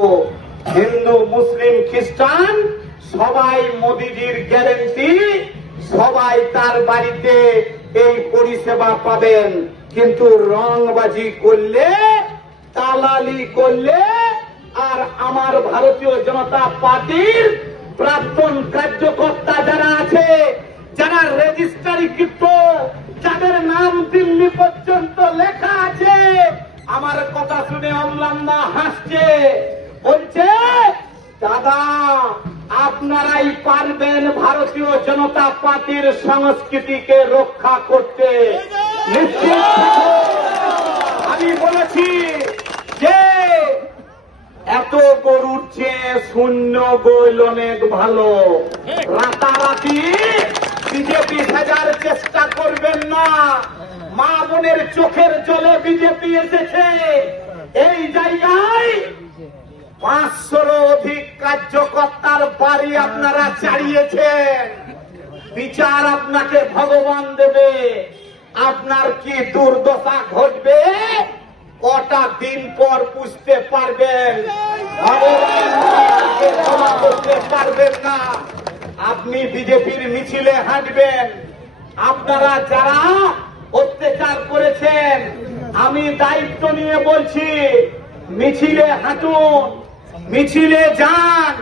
হিন্দু মুসলিম খ্রিস্টান সবাই মোদিজির গ্যারেন্টি, সবাই তার বাড়িতে এই পরিষেবা পাবেন। কিন্তু রংবাজি করলে, দালালি করলে, আর আমার ভারতীয় জনতা পার্টির প্রাক্তন কার্যকর্তা যারা আছে, যারা রেজিস্ট্রারিকৃত, যাদের নাম দিল্লি পর্যন্ত লেখা আছে, আমার কথা শুনে অম্লাম্মা হাসছে, বলছে দাদা আপনারাই পারবেন ভারতীয় জনতা পার্টির সংস্কৃতিকে রক্ষা করতে। নিশ্চিত আমি বলেছি যে এত গরুর চেয়ে শূন্য গোল অনেক ভালো। রাতারাতি বিজেপি সাজার চেষ্টা করবেন না। মা বোনের চোখের জলে বিজেপি এসেছে। এই জায়গায় 500-র অধিক কার্যকর্তার বাড়ি আপনারা চালিয়েছেন। বিচার আপনাকে ভগবান দেবে। আপনার কি দুর্দশা ঘটবে কটা দিন পর বুঝতে পারবেন। ভগবানকে ক্ষমা করতে পারবেন না। আপনি বিজেপির মিছিলে হাঁটবেন। আপনারা যারা অত্যাচার করেছেন, আমি দায়িত্ব নিয়ে বলছি, মিছিলে হাঁটুন, মিছিলে যান,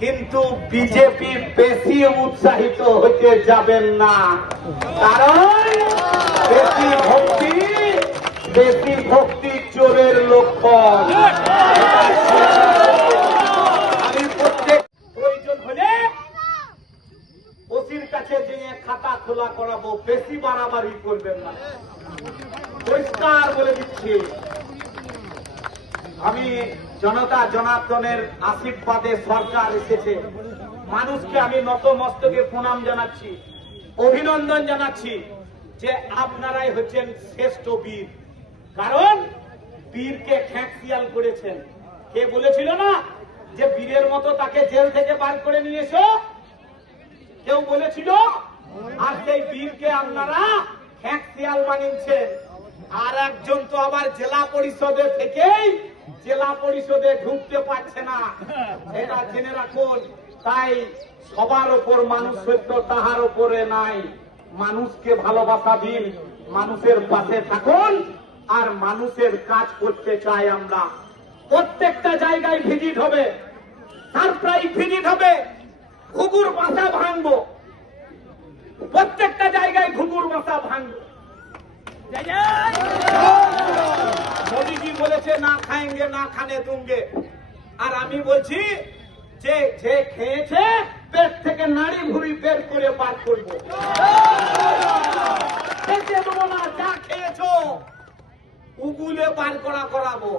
কিন্তু বিজেপি বেশি উৎসাহিত হতে যাবেন না। কারণ বেশি ভক্তি চোরের লক্ষণ। আমি প্রত্যেক প্রয়োজন হলে ওসির কাছে যেয়ে খাতা খোলা করাবো, বেশি বাড়াবাড়ি করবেন না। পরিষ্কার বলে দিচ্ছি, আমি জনতা জনার্দনের আশীর্বাদে সরকার এসেছে। মানুষকে আমি নতমস্তকে প্রণাম জানাচ্ছি, অভিনন্দন জানাচ্ছি যে আপনারাই হচ্ছেন শ্রেষ্ঠ বীর। কারণ বীরকে খ্যাঁকশিয়াল করেছেন। কে বলেছিল না যে বীরের মতো তাকে জেল থেকে বার করে নিয়ে এসো? কেউ বলেছিল? আর সেই বীরকে আপনারা খ্যাঁকশিয়াল বানিয়েছেন। আর একজন তো আবার জেলা পরিষদে থেকেই জেলা পরিষদে ঢুকতে পারছে না, এটা জেনে রাখুন। তাই সবার ওপর মানুষ সত্য, তাহার ওপরে নাই। মানুষকে ভালোবাসা দিন, মানুষের পাশে থাকুন, আর মানুষের কাজ করতে চাই আমরা। প্রত্যেকটা জায়গায় ভিজিট হবে, সারপ্রাইজ ভিজিট হবে, ঘুঘুর বাসা ভাঙবো, প্রত্যেকটা জায়গায় ঘুঘুর বাসা ভাঙবো। মোদীজি বলেছে না খাएंगे না খানে दूंगे, আর আমি বলছি যে যে খেয়েছে পেট থেকে নাড়ি ভুড়ি বের করে বার করবো। খেতে দেবো না, যা খেয়েছো উগুলে বার করাবো।